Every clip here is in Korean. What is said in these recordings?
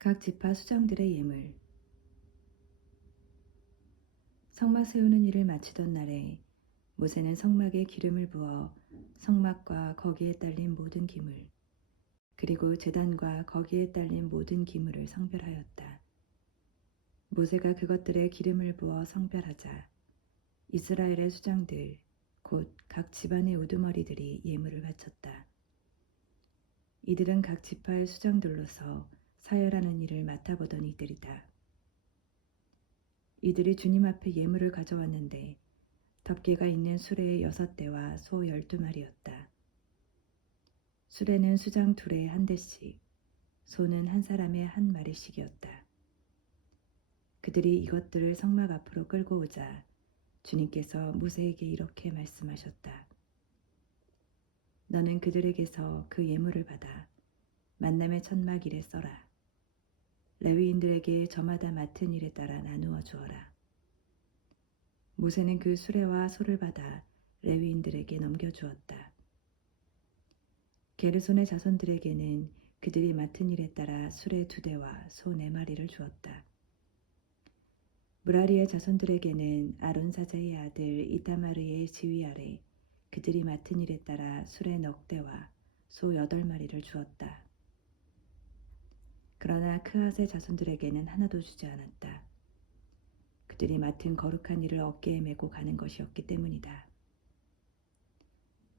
각 지파 수장들의 예물 성막 세우는 일을 마치던 날에 모세는 성막에 기름을 부어 성막과 거기에 딸린 모든 기물 그리고 제단과 거기에 딸린 모든 기물을 성별하였다. 모세가 그것들에 기름을 부어 성별하자 이스라엘의 수장들 곧 각 집안의 우두머리들이 예물을 바쳤다. 이들은 각 지파의 수장들로서 사열하는 일을 맡아보던 이들이다. 이들이 주님 앞에 예물을 가져왔는데 덮개가 있는 수레의 여섯 대와 소 열두 마리였다. 수레는 수장 둘에 한 대씩, 소는 한 사람의 한 마리씩이었다. 그들이 이것들을 성막 앞으로 끌고 오자 주님께서 모세에게 이렇게 말씀하셨다. 너는 그들에게서 그 예물을 받아 만남의 천막 일에 써라. 레위인들에게 저마다 맡은 일에 따라 나누어 주어라. 모세는 그 수레와 소를 받아 레위인들에게 넘겨주었다. 게르손의 자손들에게는 그들이 맡은 일에 따라 수레 두 대와 소 네 마리를 주었다. 무라리의 자손들에게는 아론 사자의 아들 이타마르의 지휘 아래 그들이 맡은 일에 따라 수레 넉 대와 소 여덟 마리를 주었다. 그러나 크앗의 자손들에게는 하나도 주지 않았다. 그들이 맡은 거룩한 일을 어깨에 메고 가는 것이었기 때문이다.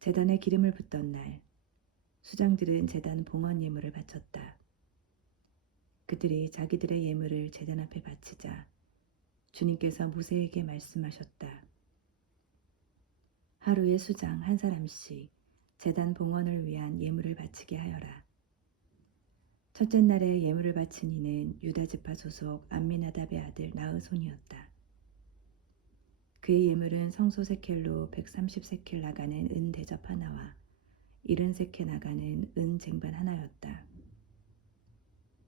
재단에 기름을 붓던 날, 수장들은 재단 봉헌 예물을 바쳤다. 그들이 자기들의 예물을 재단 앞에 바치자 주님께서 모세에게 말씀하셨다. 하루에 수장 한 사람씩 재단 봉헌을 위한 예물을 바치게 하여라. 첫째 날에 예물을 바친 이는 유다 지파 소속 암미나답의 아들 나으손이었다. 그의 예물은 성소 세켈로 130세켈 나가는 은 대접 하나와 70세켈 나가는 은 쟁반 하나였다.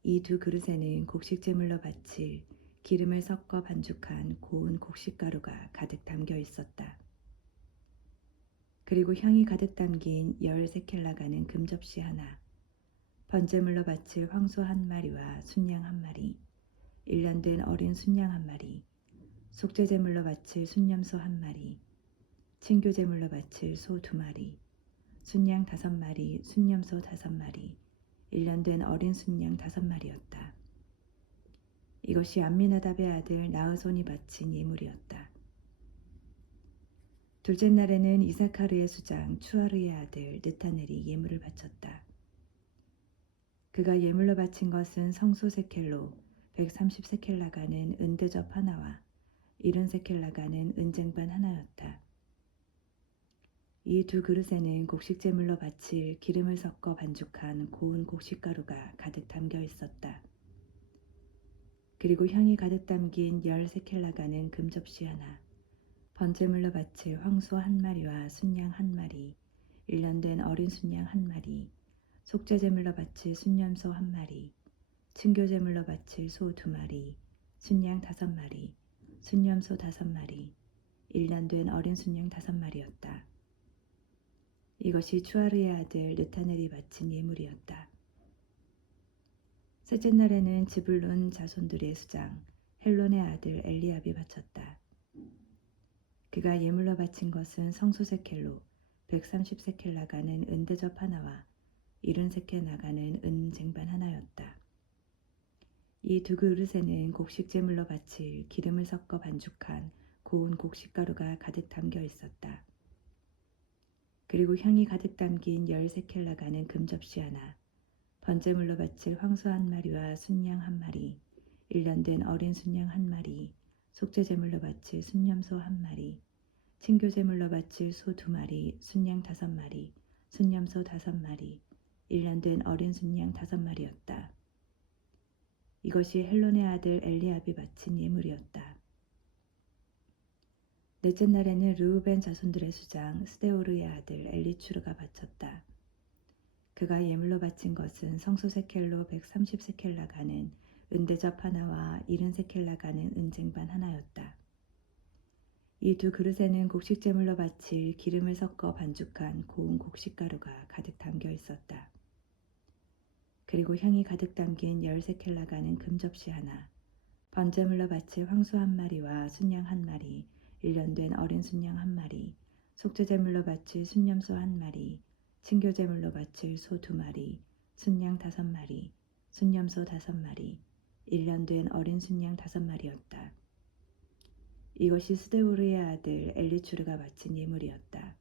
이 두 그릇에는 곡식 제물로 바칠 기름을 섞어 반죽한 고운 곡식가루가 가득 담겨 있었다. 그리고 향이 가득 담긴 열 세켈 나가는 금접시 하나, 번제물로 바칠 황소 한 마리와 순양 한 마리, 일년된 어린 순양 한 마리, 속죄제물로 바칠 순염소 한 마리, 친교제물로 바칠 소 두 마리, 순양 다섯 마리, 순염소 다섯 마리, 일년된 어린 순양 다섯 마리였다. 이것이 암미나답의 아들 나으손이 바친 예물이었다. 둘째 날에는 이사카르의 수장 추아르의 아들 느타넬이 예물을 바쳤다. 그가 예물로 바친 것은 성소 세켈로 130세켈 나가는 은대접 하나와 70세켈 나가는 은쟁반 하나였다. 이 두 그릇에는 곡식 제물로 바칠 기름을 섞어 반죽한 고운 곡식 가루가 가득 담겨 있었다. 그리고 향이 가득 담긴 열 세켈 나가는 금접시 하나, 번제물로 바칠 황소 한 마리와 순양 한 마리, 일년된 어린 순양 한 마리, 속죄제물로 바칠 순염소 한 마리, 친교제물로 바칠 소 두 마리, 순양 다섯 마리, 순염소 다섯 마리, 일년된 어린 순양 다섯 마리였다. 이것이 추아르의 아들 느타넬이 바친 예물이었다. 셋째 날에는 지불론 자손들의 수장 헬론의 아들 엘리압이 바쳤다. 그가 예물로 바친 것은 성소세켈로 130세켈 나가는 은대접 하나와 70세켈 나가는 은 쟁반 하나였다. 이 두 그릇에는 곡식 제물로 바칠 기름을 섞어 반죽한 고운 곡식가루가 가득 담겨 있었다. 그리고 향이 가득 담긴 열 세켈 나가는 금접시 하나, 번제물로 바칠 황소 한 마리와 순양 한 마리, 일년된 어린 순양 한 마리, 속죄제물로 바칠 순염소 한 마리, 친교제물로 바칠 소 두 마리, 순양 다섯 마리, 순염소 다섯 마리, 일년된 어린 순양 다섯 마리였다. 이것이 헬론의 아들 엘리압이 바친 예물이었다. 넷째 날에는 르우벤 자손들의 수장 스데오르의 아들 엘리추르가 바쳤다. 그가 예물로 바친 것은 성소 세켈로 130세켈 나가는 은대접 하나와 70세켈 나가는 은쟁반 하나였다. 이 두 그릇에는 곡식 제물로 바칠 기름을 섞어 반죽한 고운 곡식가루가 가득 담겨 있었다. 그리고 향이 가득 담긴 열세 켈라가는 금접시 하나, 번제물로 바칠 황소 한 마리와 순양 한 마리, 일년된 어린 순양 한 마리, 속죄제물로 바칠 순염소 한 마리, 친교제물로 바칠 소 두 마리, 순양 다섯 마리, 순염소 다섯 마리, 일년된 어린 순양 다섯 마리였다. 이것이 스데우르의 아들 엘리추르가 바친 예물이었다.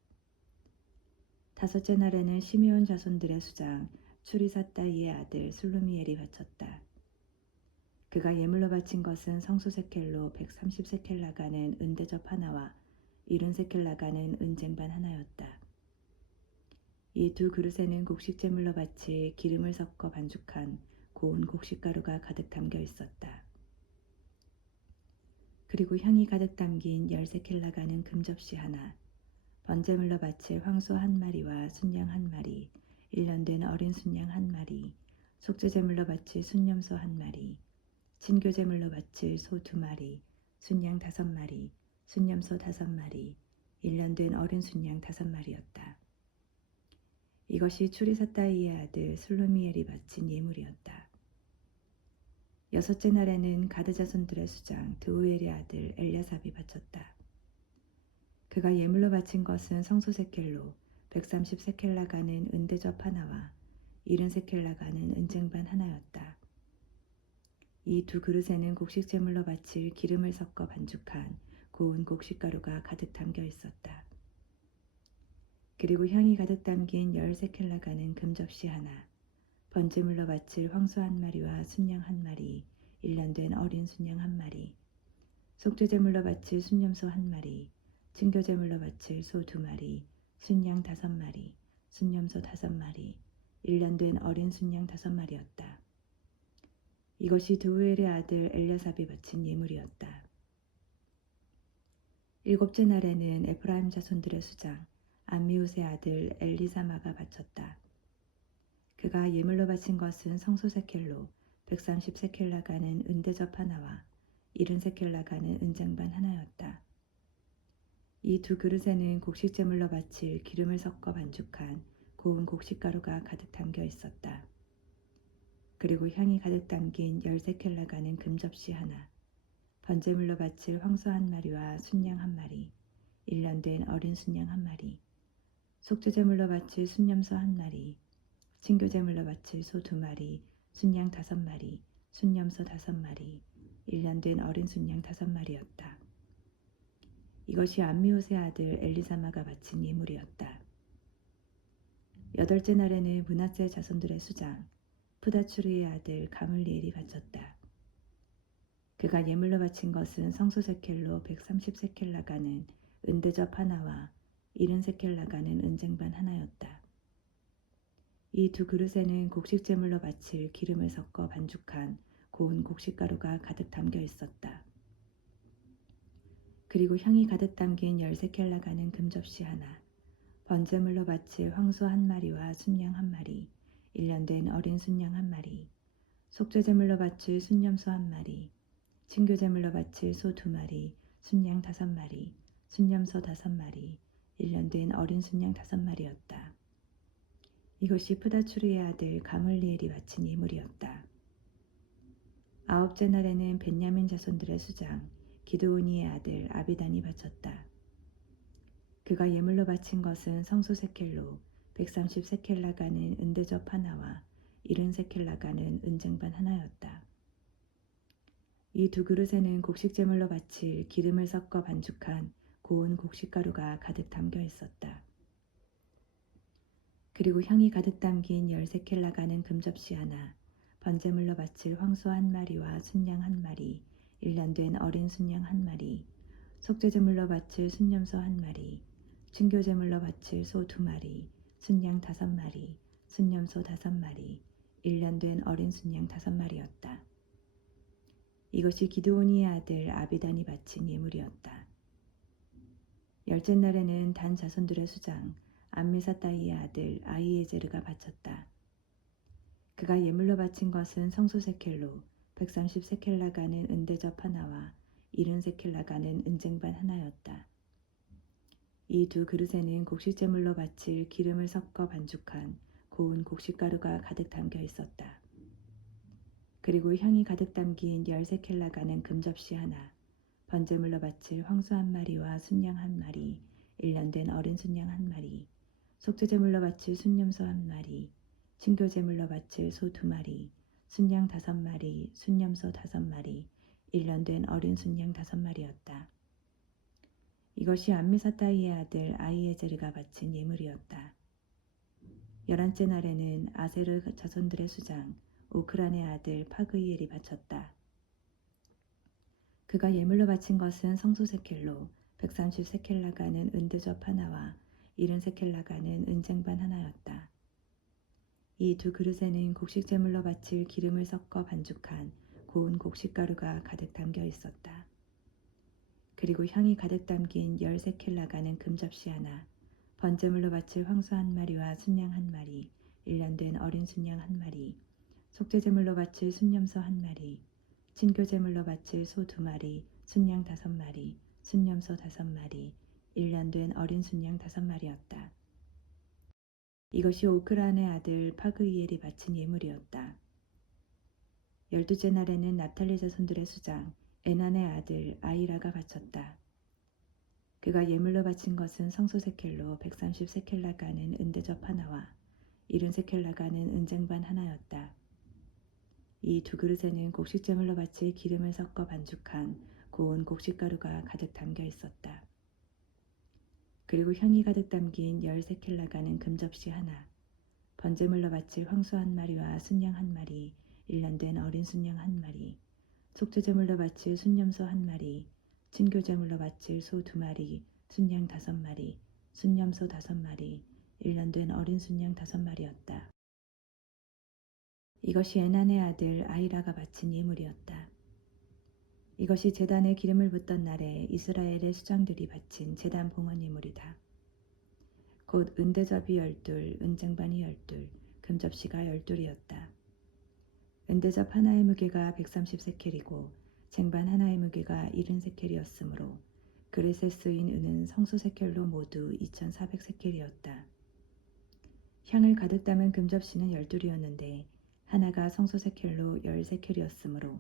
다섯째 날에는 시me온 자손들의 수장 추리사따이의 아들 술루미엘이 바쳤다. 그가 예물로 바친 것은 성소세켈로 130세켈 나가는 은대접 하나와 70세켈 나가는 은쟁반 하나였다. 이 두 그릇에는 곡식 제물로 바칠 기름을 섞어 반죽한 고운 곡식가루가 가득 담겨 있었다. 그리고 향이 가득 담긴 열세켈 나가는 금접시 하나, 번제물로 바칠 황소 한 마리와 순양 한 마리, 일년된 어린 순양 한 마리, 속죄제물로 바칠 순염소 한 마리, 친교제물로 바칠 소 두 마리, 순양 다섯 마리, 순염소 다섯 마리, 일년된 어린 순양 다섯 마리였다. 이것이 추리사따이의 아들 슬로미엘이 바친 예물이었다. 여섯째 날에는 가드 자손들의 수장 드우엘의 아들 엘야삽이 바쳤다. 그가 예물로 바친 것은 성소세켈로 130세켈 나가는 은대접 하나와 70세켈 나가는 은쟁반 하나였다. 이 두 그릇에는 곡식 제물로 바칠 기름을 섞어 반죽한 고운 곡식가루가 가득 담겨 있었다. 그리고 향이 가득 담긴 열세켈 나가는 금접시 하나, 번제물로 바칠 황소 한 마리와 순양 한 마리, 일년된 어린 순양 한 마리, 속죄제물로 바칠 순염소 한 마리, 증교제물로 바칠 소 두 마리, 순양 다섯 마리, 순염소 다섯 마리, 일년된 어린 순양 다섯 마리였다. 이것이 드우엘의 아들 엘야삽이 바친 예물이었다. 일곱째 날에는 에프라임 자손들의 수장 암미웃의 아들 엘리사마가 바쳤다. 그가 예물로 바친 것은 성소 세켈로 130세켈 나가는 은대접 하나와 70세켈 나가는 은장반 하나였다. 이 두 그릇에는 곡식제물로 바칠 기름을 섞어 반죽한 고운 곡식가루가 가득 담겨 있었다. 그리고 향이 가득 담긴 열세켈 나가는 금접시 하나, 번제물로 바칠 황소 한 마리와 순양 한 마리, 일년된 어린 순양 한 마리, 속죄제물로 바칠 순염소 한 마리, 친교제물로 바칠 소 두 마리, 순양 다섯 마리, 순염소 다섯 마리, 일년된 어린 순양 다섯 마리였다. 이것이 암미옷의 아들 엘리사마가 바친 예물이었다. 여덟째 날에는 문하세 자손들의 수장 푸다추르의 아들 가물리엘이 바쳤다. 그가 예물로 바친 것은 성소세켈로 130세켈 나가는 은대접 하나와 70세켈 나가는 은쟁반 하나였다. 이 두 그릇에는 곡식 제물로 바칠 기름을 섞어 반죽한 고운 곡식가루가 가득 담겨 있었다. 그리고 향이 가득 담긴 열세켈 나가는 금접시 하나, 번제물로 바칠 황소 한 마리와 순양 한 마리, 일년된 어린 순양 한 마리, 속죄제물로 바칠 순염소 한 마리, 친교제물로 바칠 소 두 마리, 순양 다섯 마리, 순염소 다섯 마리, 일년된 어린 순양 다섯 마리였다. 이것이 푸다추르의 아들 가물리엘이 바친 예물이었다. 아홉째 날에는 벤야민 자손들의 수장 기드오니의 아들 아비단이 바쳤다. 그가 예물로 바친 것은 성소 세켈로 130세켈 나가는 은대접 하나와 70세켈 나가는 은쟁반 하나였다. 이 두 그릇에는 곡식 제물로 바칠 기름을 섞어 반죽한 고운 곡식가루가 가득 담겨 있었다. 그리고 향이 가득 담긴 열세켈 나가는 금접시 하나, 번제물로 바칠 황소 한 마리와 순양 한 마리, 일년된 어린 순양 한 마리, 속죄제물로 바칠 순염소 한 마리, 증교제물로 바칠 소 두 마리, 순양 다섯 마리, 순염소 다섯 마리, 일년된 어린 순양 다섯 마리였다. 이것이 기드오니의 아들 아비단이 바친 예물이었다. 열째 날에는 단 자손들의 수장 암미사따이의 아들 아이에제르가 바쳤다. 그가 예물로 바친 것은 성소세켈로 130세켈 나가는 은대접 하나와 70세켈 나가는 은쟁반 하나였다. 이 두 그릇에는 곡식제물로 바칠 기름을 섞어 반죽한 고운 곡식가루가 가득 담겨 있었다. 그리고 향이 가득 담긴 열세 켈라 가는 금접시 하나, 번제물로 바칠 황소 한 마리와 순양 한 마리, 일년된 어린 순양 한 마리, 속죄제물로 바칠 순념소 한 마리, 친교제물로 바칠 소 두 마리, 순양 다섯 마리, 순념소 다섯 마리, 일년된 어린 순양 다섯 마리였다. 이것이 암미사타이의 아들 아이에제르가 바친 예물이었다. 열한째 날에는 아세르 자손들의 수장 오크란의 아들 파그이엘이 바쳤다. 그가 예물로 바친 것은 성소세켈로 130세켈 나가는 은대접 하나와 70세켈 나가는 은쟁반 하나였다. 이 두 그릇에는 곡식 제물로 바칠 기름을 섞어 반죽한 고운 곡식가루가 가득 담겨 있었다. 그리고 향이 가득 담긴 열세켈 나가는 금접시 하나, 번제물로 바칠 황소 한 마리와 순양 한 마리, 일년된 어린 순양 한 마리, 속죄제물로 바칠 순념소 한 마리, 친교제물로 바칠 소 두 마리, 순양 다섯 마리, 순념소 다섯 마리, 일년된 어린 순양 다섯 마리였다. 이것이 오크란의 아들 파그이엘이 바친 예물이었다. 열두째 날에는 납탈리 자손들의 수장 에난의 아들 아이라가 바쳤다. 그가 예물로 바친 것은 성소 세켈로 130 세켈 나가는 은대접 하나와 70 세켈 나가는 은쟁반 하나였다. 이 두 그릇에는 곡식제물로 바칠 기름을 섞어 반죽한 고운 곡식가루가 가득 담겨 있었다. 그리고 향이 가득 담긴 열세켈 나가는 금접시 하나, 번제물로 바칠 황소 한 마리와 순양 한 마리, 일년된 어린 순양 한 마리, 속죄제물로 바칠 순념소 한 마리, 친교제물로 바칠 소 두 마리, 순양 다섯 마리, 순념소 다섯 마리, 일년된 어린 순양 다섯 마리였다. 이것이 에난의 아들 아이라가 바친 예물이었다. 이것이 제단에 기름을 붓던 날에 이스라엘의 수장들이 바친 제단 봉헌 예물이다. 곧 은대접이 열둘, 은쟁반이 열둘, 금접시가 열둘이었다. 은대접 하나의 무게가 130세켈이고 쟁반 하나의 무게가 70세켈이었으므로 그릇에 쓰인 은은 성소세켈로 모두 2400세켈이었다. 향을 가득 담은 금접시는 열둘이었는데 하나가 성소세켈로 10세켈이었으므로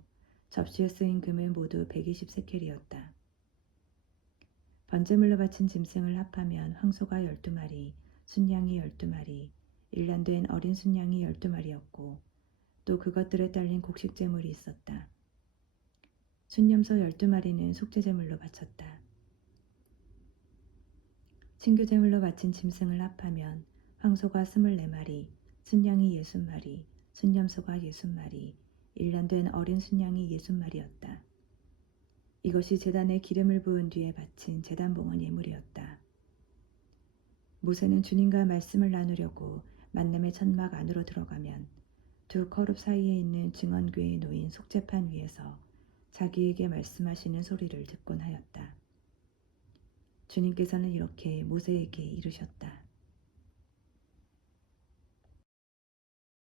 접시에 쓰인 금은 모두 120세켈이었다. 번제물로 바친 짐승을 합하면 황소가 12마리, 순양이 12마리, 일년된 어린 순양이 12마리였고 또 그것들에 딸린 곡식 제물이 있었다. 순념소 12마리는 속죄 제물로 바쳤다. 친교 제물로 바친 짐승을 합하면 황소가 24마리, 순양이 60마리, 순념소가 60마리, 일년된 어린 순양이 60마리였다. 이것이 제단에 기름을 부은 뒤에 바친 제단 봉헌 예물이었다. 모세는 주님과 말씀을 나누려고 만남의 천막 안으로 들어가면 두 거룹 사이에 있는 증언궤에 놓인 속죄판 위에서 자기에게 말씀하시는 소리를 듣곤 하였다. 주님께서는 이렇게 모세에게 이르셨다.